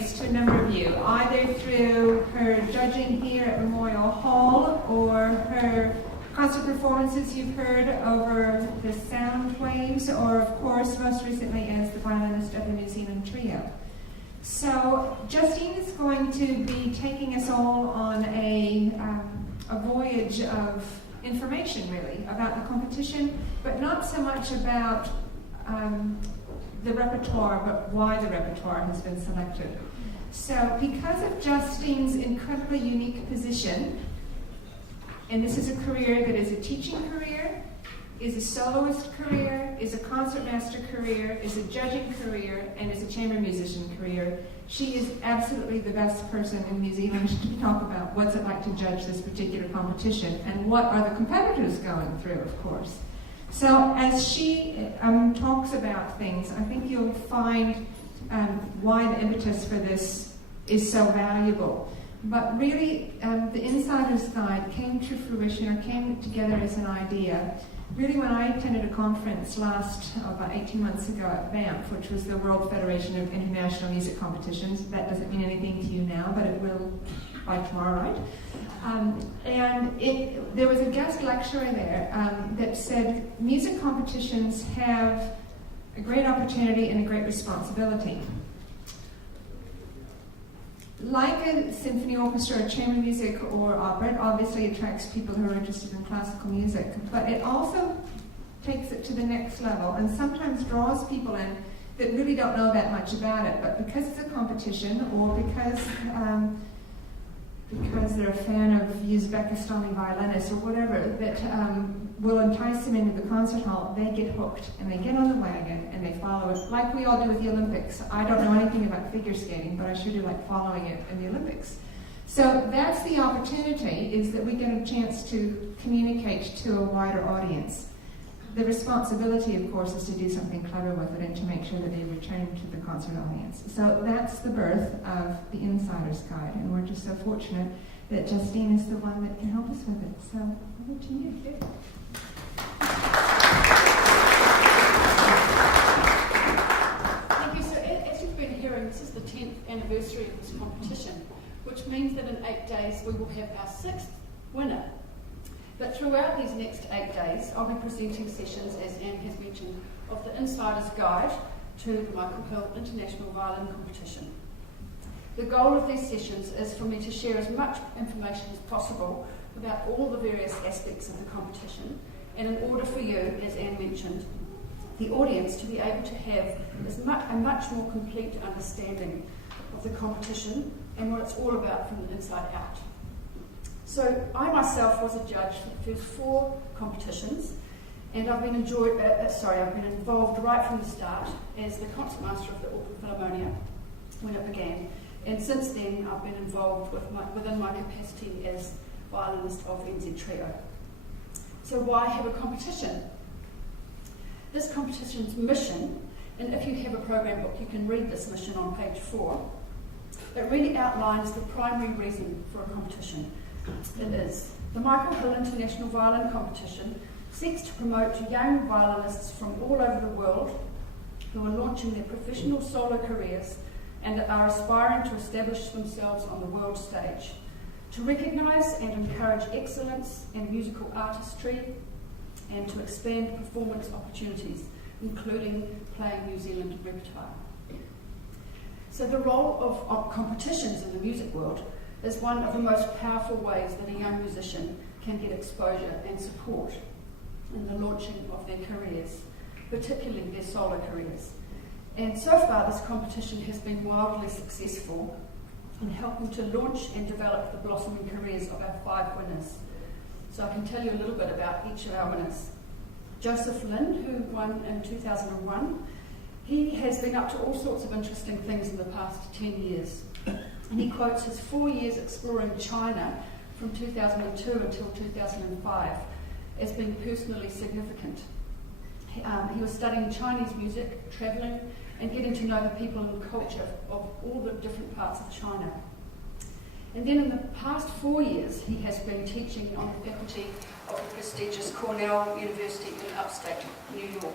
ways to a number of you, either through her judging here at Memorial Hall or her concert performances you've heard over the sound waves, or of course most recently as the violinist of the New Zealand Trio. So Justine is going to be taking us all on a voyage of information, really, about the competition, but not so much about the repertoire, but why the repertoire has been selected. So because of Justine's incredibly unique position, and this is a career that is a teaching career, is a soloist career, is a concertmaster career, is a judging career, and is a chamber musician career, she is absolutely the best person in New Zealand to talk about what's it like to judge this particular competition and what are the competitors going through, of course. So as she talks about things, I think you'll find why the impetus for this is so valuable. But really, the Insider's Guide came to fruition, or came together as an idea, really when I attended a conference about 18 months ago at Banff, which was the World Federation of International Music Competitions. That doesn't mean anything to you now, but it will by tomorrow, right? There was a guest lecturer there that said music competitions have a great opportunity and a great responsibility. Like a symphony orchestra, or chamber music, or opera, it obviously attracts people who are interested in classical music, but it also takes it to the next level and sometimes draws people in that really don't know that much about it, but because it's a competition, or because they're a fan of Uzbekistani violinists or whatever, that will entice them into the concert hall, they get hooked and they get on the wagon and they follow it, like we all do with the Olympics. I don't know anything about figure skating, but I sure do like following it in the Olympics. So that's the opportunity, is that we get a chance to communicate to a wider audience. The responsibility, of course, is to do something clever with it and to make sure that they return to the concert audience. So that's the birth of the Insider's Guide, and we're just so fortunate that Justine is the one that can help us with it. So over to you. Thank you. So as you've been hearing, this is the 10th anniversary of this competition, which means that in 8 days we will have our 6th winner. But throughout these next 8 days, I'll be presenting sessions, as Anne has mentioned, of the Insider's Guide to the Michael Hill International Violin Competition. The goal of these sessions is for me to share as much information as possible about all the various aspects of the competition, and in order for you, as Anne mentioned, the audience to be able to have a much more complete understanding of the competition and what it's all about from the inside out. So I myself was a judge for the first 4 competitions, and I've been involved right from the start as the concertmaster of the Auckland Philharmonia when it began. And since then, I've been involved within my capacity as violinist of NZ Trio. So why have a competition? This competition's mission, and if you have a program book, you can read this mission on page 4. It really outlines the primary reason for a competition. It is the Michael Hill International Violin Competition seeks to promote young violinists from all over the world who are launching their professional solo careers and are aspiring to establish themselves on the world stage, to recognise and encourage excellence in musical artistry, and to expand performance opportunities, including playing New Zealand repertoire. So the role of competitions in the music world is one of the most powerful ways that a young musician can get exposure and support in the launching of their careers, particularly their solo careers. And so far this competition has been wildly successful in helping to launch and develop the blossoming careers of our 5 winners. So I can tell you a little bit about each of our winners. Josef, who won in 2001, he has been up to all sorts of interesting things in the past 10 years. And he quotes his 4 years exploring China from 2002 until 2005 as being personally significant. He was studying Chinese music, travelling, and getting to know the people and culture of all the different parts of China. And then in the past 4 years, he has been teaching on the faculty of the prestigious Cornell University in upstate New York.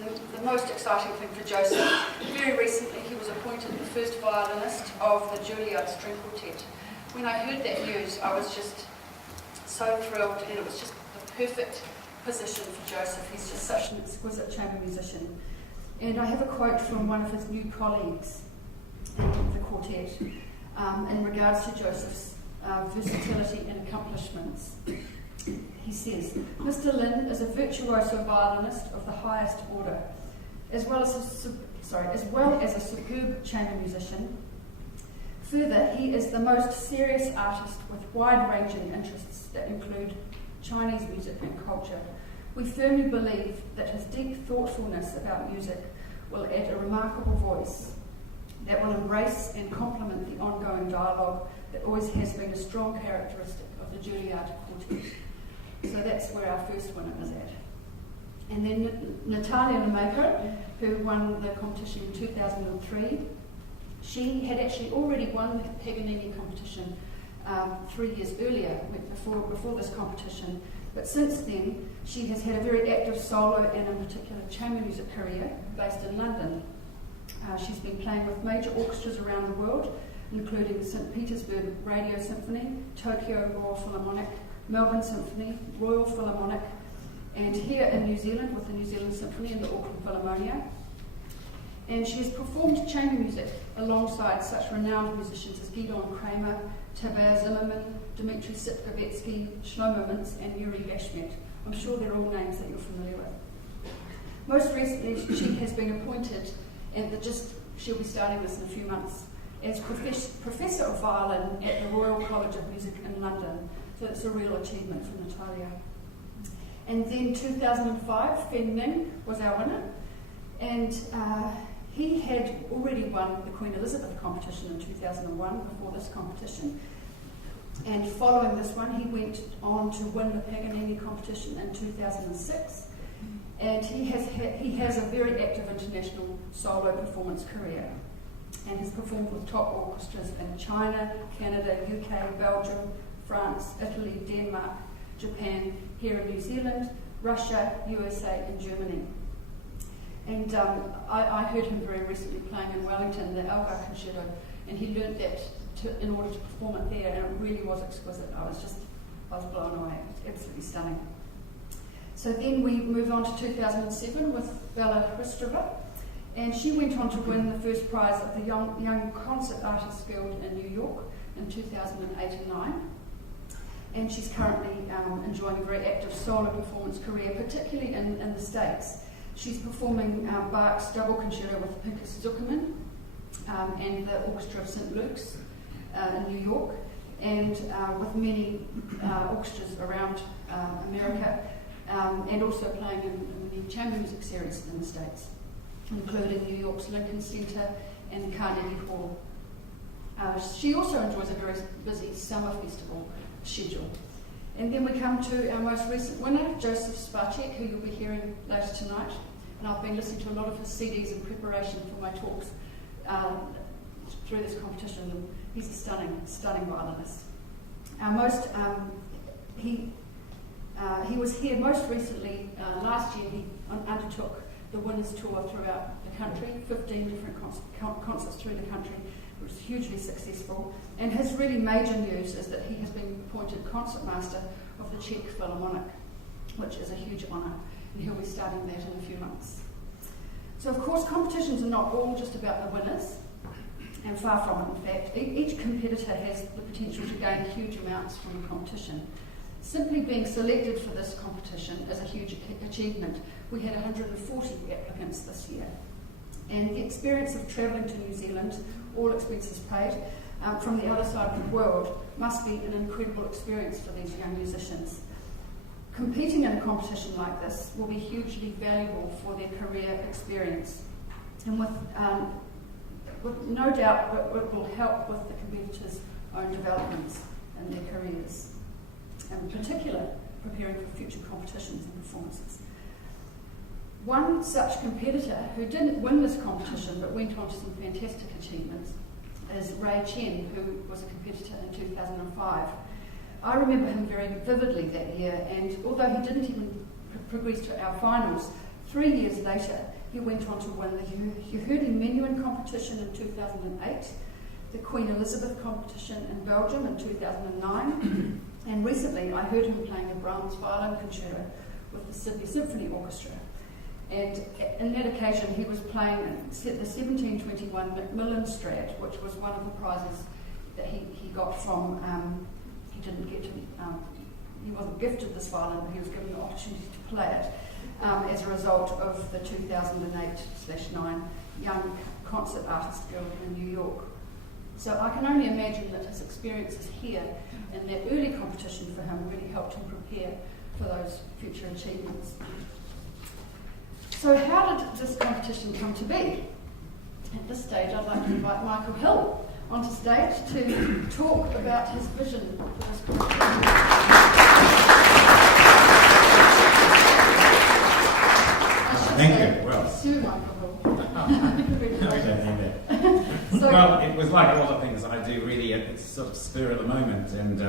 the most exciting thing for Josef. Very recently he was appointed the first violinist of the Juilliard String Quartet. When I heard that news, I was just so thrilled, and it was just the perfect position for Josef. He's just such an exquisite chamber musician. And I have a quote from one of his new colleagues in the quartet in regards to Josef's versatility and accomplishments. He says, "Mr. Lin is a virtuoso violinist of the highest order, as well as a superb chamber musician. Further, he is the most serious artist with wide-ranging interests that include Chinese music and culture. We firmly believe that his deep thoughtfulness about music will add a remarkable voice that will embrace and complement the ongoing dialogue that always has been a strong characteristic of the Juilliard Quartet." So that's where our first winner is at. And then Natalia Nemeko, who won the competition in 2003, she had actually already won the Paganini competition 3 years earlier, before this competition. But since then, she has had a very active solo and in particular chamber music career based in London. She's been playing with major orchestras around the world, including the St. Petersburg Radio Symphony, Tokyo Royal Philharmonic, Melbourne Symphony, Royal Philharmonic, and here in New Zealand with the New Zealand Symphony and the Auckland Philharmonia. And she has performed chamber music alongside such renowned musicians as Gidon Kramer, Tabar Zimmerman, Dmitry Sitkovetsky, Shlomo Mintz, and Yuri Bashmet. I'm sure they're all names that you're familiar with. Most recently, she has been appointed, and she'll be starting this in a few months, as Professor of Violin at the Royal College of Music in London. So it's a real achievement for Natalia. And then 2005, Fen Ning was our winner, and he had already won the Queen Elizabeth competition in 2001 before this competition. And following this one, he went on to win the Paganini competition in 2006. And he has a very active international solo performance career, and has performed with top orchestras in China, Canada, UK, Belgium, France, Italy, Denmark, Japan, here in New Zealand, Russia, USA, and Germany. And I heard him very recently playing in Wellington, the Elgar Concerto, and he learnt that in order to perform it there, and it really was exquisite. I was blown away. It was absolutely stunning. So then we move on to 2007 with Bella Hristrova, and she went on to win the first prize of the Young Concert Artists Guild in New York in 2008 and 9. And she's currently enjoying a very active solo performance career, particularly in the States. She's performing Bach's Double Concerto with Pinkas Zuckerman and the Orchestra of St. Luke's in New York, and with many orchestras around America, and also playing in many chamber music series in the States, including New York's Lincoln Center and Carnegie Hall. She also enjoys a very busy summer festival schedule. And then we come to our most recent winner, Josef Spacek, who you'll be hearing later tonight. And I've been listening to a lot of his CDs in preparation for my talks through this competition. And he's a stunning violinist. He was here most recently last year. He undertook the Winners' Tour throughout the country, 15 different concerts through the country. It was hugely successful. And his really major news is that he has been appointed concertmaster of the Czech Philharmonic, which is a huge honour, and he'll be starting that in a few months. So of course competitions are not all just about the winners, and far from it in fact. Each competitor has the potential to gain huge amounts from a competition. Simply being selected for this competition is a huge achievement. We had 140 applicants this year. And the experience of travelling to New Zealand, all expenses paid, from the other side of the world, must be an incredible experience for these young musicians. Competing in a competition like this will be hugely valuable for their career experience, and with no doubt it will help with the competitors' own developments in their careers, in particular preparing for future competitions and performances. One such competitor who didn't win this competition but went on to some fantastic achievements is Ray Chen, who was a competitor in 2005. I remember him very vividly that year, and although he didn't even progress to our finals, 3 years later, he went on to win the Yehudi Menuhin competition in 2008, the Queen Elizabeth competition in Belgium in 2009, and recently I heard him playing a Brahms violin concerto with the Sydney Symphony Orchestra. And on that occasion, he was playing the 1721 Macmillan Strad, which was one of the prizes that he got from, he didn't get to, he wasn't gifted this violin, but he was given the opportunity to play it as a result of the 2008/9 Young Concert Artist Guild in New York. So I can only imagine that his experiences here and that early competition for him really helped him prepare for those future achievements. So how did this competition come to be? At this stage, I'd like to invite Michael Hill onto stage to talk about his vision for this competition. Thank you. Well, Sir Michael Hill. Well, it was like all the things I do really at the sort of spur of the moment, and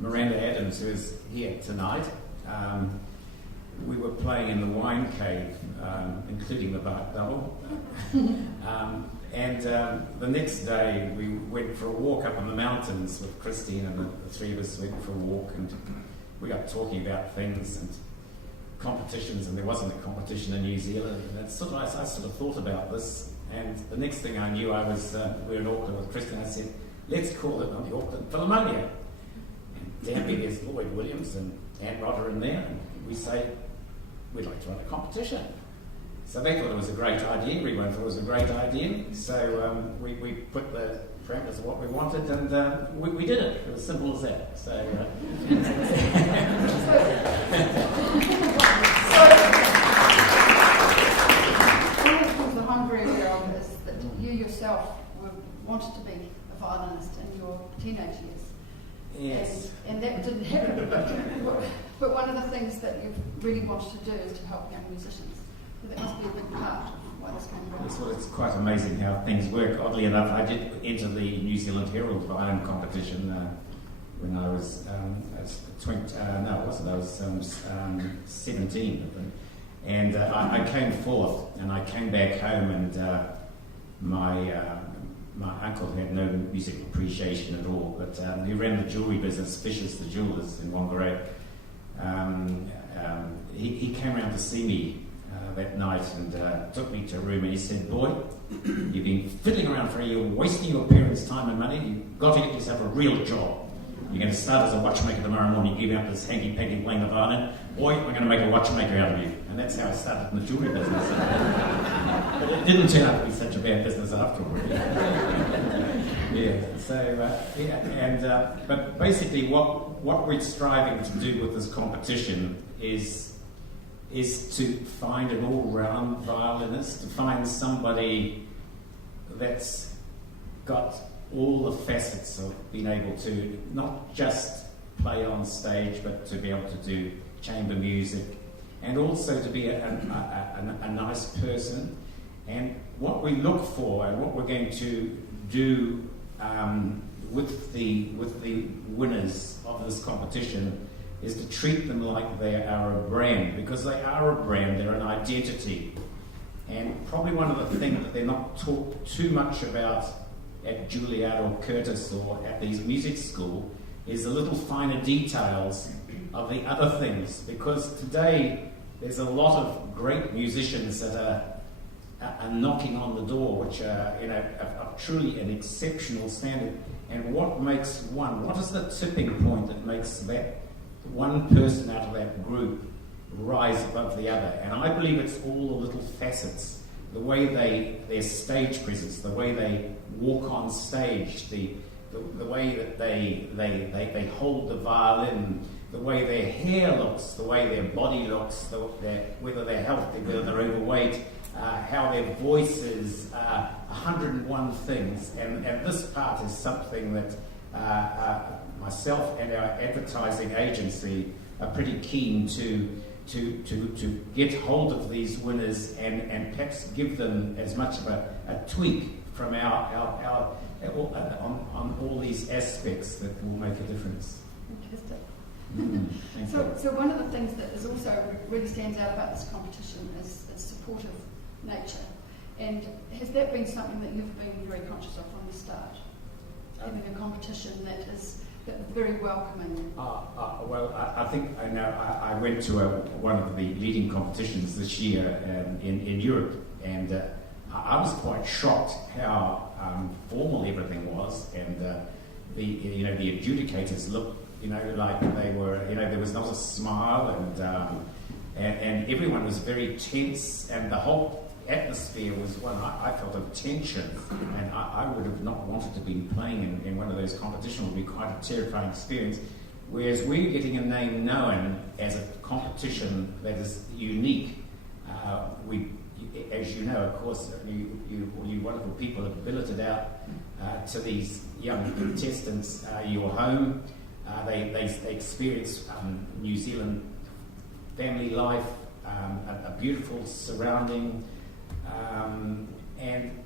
Miranda Adams, who is here tonight, we were playing in the wine cave, including the Bach Double. And the next day we went for a walk up in the mountains with Christine, and the three of us went for a walk, and we got talking about things and competitions, and there wasn't a competition in New Zealand. And it's sort of, I sort of thought about this, and the next thing I knew, I was we were in Auckland with Christine. I said, let's call it the Auckland Philharmonia. And down there, there's Lloyd Williams and Anne Rodder in there, and we say, we'd like to run a competition. So they thought it was a great idea, everyone thought it was a great idea. So we put the parameters of what we wanted, and we did it. It was simple as that. So, one of the things that I'm very aware of is that you yourself wanted to be a violinist in your teenage years. yes. And that didn't happen. But one of the things that you really wanted to do is to help young musicians. So that must be a big part of why this came about. Well, it's quite amazing how things work. Oddly enough, I did enter the New Zealand Herald violin competition when I was 17, I think. And I came fourth, and I came back home, and my uncle had no music appreciation at all, but he ran the jewellery business, Fisher's the Jewellers in Whangarei. He came around to see me that night and took me to a room, and he said, boy, you've been fiddling around for a year, wasting your parents' time and money, you've got to get yourself a real job. You're going to start as a watchmaker tomorrow morning, give out this hanky-panky playing the violin, boy, we're going to make a watchmaker out of you. And that's how I started in the jewellery business. But it didn't turn out to be such a bad business after all. Yeah, so, but basically what we're striving to do with this competition is to find an all-round violinist, to find somebody that's got all the facets of being able to not just play on stage, but to be able to do chamber music, and also to be a nice person. And what we look for, and what we're going to do with the winners of this competition, is to treat them like they are a brand, because they are a brand, they're an identity. And probably one of the things that they're not taught too much about at Juilliard or Curtis or at these music school is the little finer details of the other things, because today there's a lot of great musicians that are knocking on the door, which are truly an exceptional standard. And what is the tipping point that makes that one person out of that group rise above the other? And I believe it's all the little facets, the way their stage presence, the way they walk on stage, the way that they hold the violin, the way their hair looks, the way their body looks, whether they're healthy, whether they're overweight, how their voice is, 101 things. And this part is something that myself and our advertising agency are pretty keen to get hold of these winners and perhaps give them as much of a tweak from our on all these aspects that will make a difference. Fantastic. Thank you. So one of the things that is also really stands out about this competition is its supportive nature. And has that been something that you've been very conscious of from the start? Having a competition that is very welcoming. Well, I think I know. I went to one of the leading competitions this year in Europe, and I was quite shocked how formal everything was, and the adjudicators looked like they were there was not a smile, and everyone was very tense, and the whole atmosphere was one I felt of tension, and I would have not wanted to be playing in one of those competitions. It would be quite a terrifying experience. Whereas we're getting a name known as a competition that is unique. As you know, of course, you wonderful people have billeted out to these young contestants your home. They experience New Zealand family life, a beautiful surrounding. And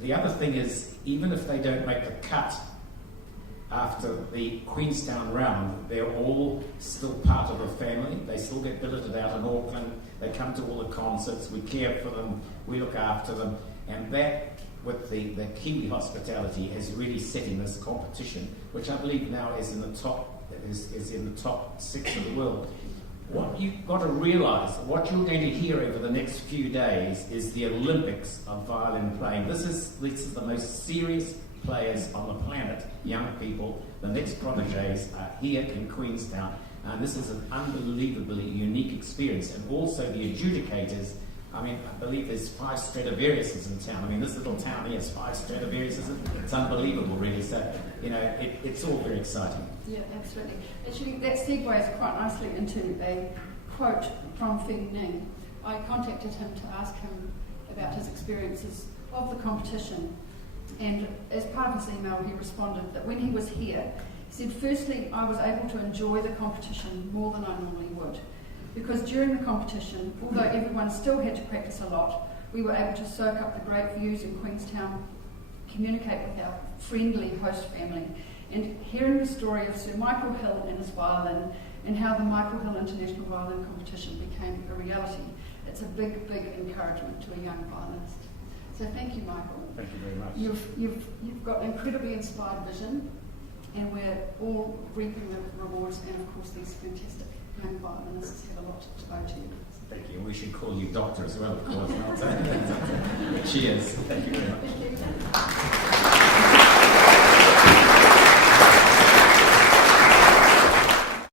the other thing is, even if they don't make the cut after the Queenstown round, they're all still part of the family. They still get billeted out in Auckland. They come to all the concerts. We care for them. We look after them. And that, with the Kiwi hospitality, is really setting this competition, which I believe now is in the top 6 of the world. What you've got to realise, what you're going to hear over the next few days, is the Olympics of violin playing. This is the most serious players on the planet, young people. The next protégés are here in Queenstown, and this is an unbelievably unique experience. And also the adjudicators, I believe there's 5 Stradivariuses in town. This little town here has 5 Stradivariuses. It's unbelievable, really. So, it's all very exciting. Yeah, absolutely. Actually, that segues quite nicely into a quote from Feng Ning. I contacted him to ask him about his experiences of the competition, and as part of his email, he responded that when he was here, he said, "Firstly, I was able to enjoy the competition more than I normally would, because during the competition, although everyone still had to practice a lot, we were able to soak up the great views in Queenstown, communicate with our friendly host family, and hearing the story of Sir Michael Hill and his violin, and how the Michael Hill International Violin Competition became a reality. It's a big, big encouragement to a young violinist." So thank you, Michael. Thank you very much. You've got an incredibly inspired vision, and we're all reaping the rewards, and of course these fantastic young violinists have a lot to owe to you. Thank you. We should call you doctor as well, of course. Cheers. Thank you very much. Thank you.